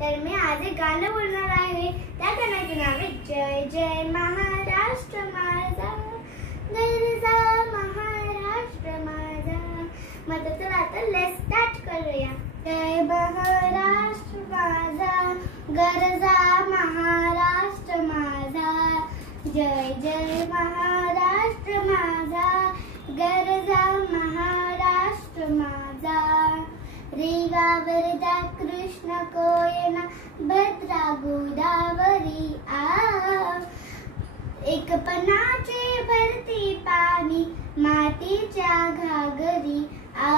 तर मी आज एक गाणं बोलणार आहे. त्या गाण्याचे नाव आहे जय जय महाराष्ट्र माझा, गरजा महाराष्ट्र माझा. मग तर आता लेट्स स्टार्ट करूया. जय महाराष्ट्र माझा, गरजा महाराष्ट्र माझा. जय जय महाराष्ट्र माझा, गरजा महाराष्ट्र माझा. रेवा वरदा कृष्ण कोयना भद्रा गोदावरी आ. एक पणाचे भरती पाणी मातीच्या घागरी आ.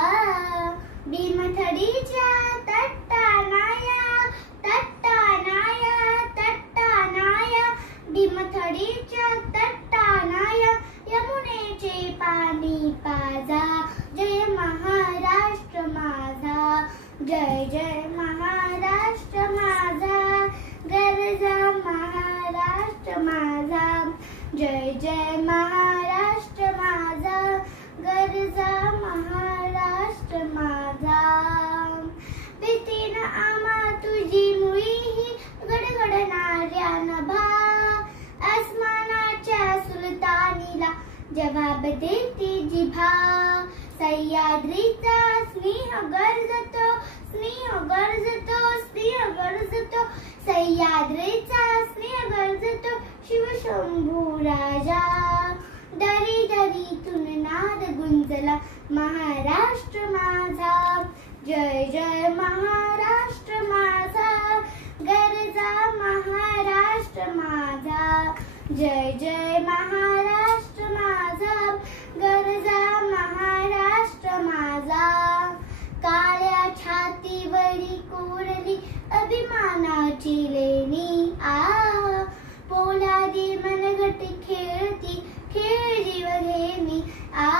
भीमथडीच्या तट्टानाया तट्टानाया तट्टानाया. भीमथडीच्या तट्टानाया यमुनेचे पाणी पाजा. जय महाराष्ट्र माझा, जय जय महाराष्ट्र माझा, गरजा महाराष्ट्र माझा. जय जय महाराष्ट्र माझा, गरजा महाराष्ट्र माझा. भीतीनं आम्हा तुझी मुळी ही गडगडणाऱ्या नभा. आसमानाच्या सुलतानीला जवाब देती जिभा. सह्याद्रीचा स्नेह गरजतो, स्नेह गरजतो, स्नेह गरजतो. सह्याद्रीचा स्नेह गरजतो शिवशंभू राजा. दरी दरीतून नाद गुंजला महाराष्ट्र माझा. जय जय महाराष्ट्र माझा, गरजा महाराष्ट्र माझा. जय जय महाराष्ट्र माझा, गरजा महाराष्ट्र माझा. काळ्या छातीवरी कोरली अभिमानाची लेणी आ. पोलादी मनगट खेळती खेळ जीव घेणी आ.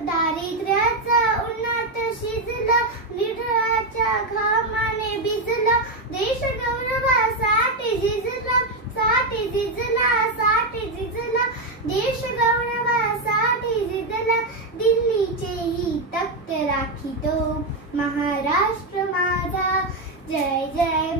दारिद्र्याचा उन्हात शिजला, निढळाच्या घामाने भिजला. देश गौरवासाठी झिजला, साठी झिजला, साठी झिजला. देश गौरवासाठी झिजला. दिल्लीचेही तख्त राखितो महाराष्ट्र माझा. जय जय